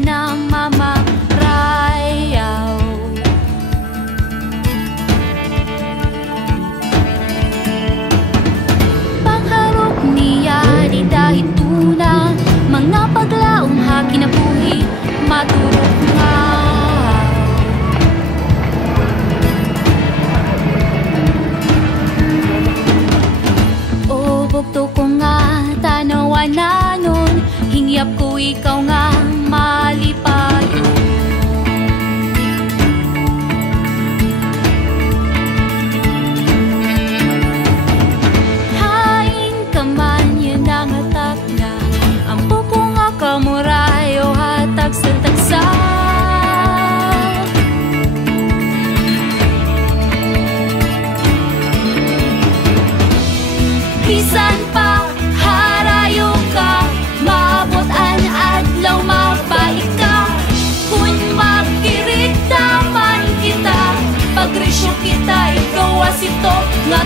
na mamarayaw. Pangharap niya di dahil tuna, mga paglaong hakinabuhi maturok nga. O bugto ko nga tanawan na nun, hingyap ko ikaw nga malipayo. Hain ka man yun ang hatak na, ang puko nga kamurayo hatag sa tagsa. Bisan pa harayo ka, maabotan adlaw mabalik ka. Kung magkirita man kita, pagresyo kita ikaw asito nga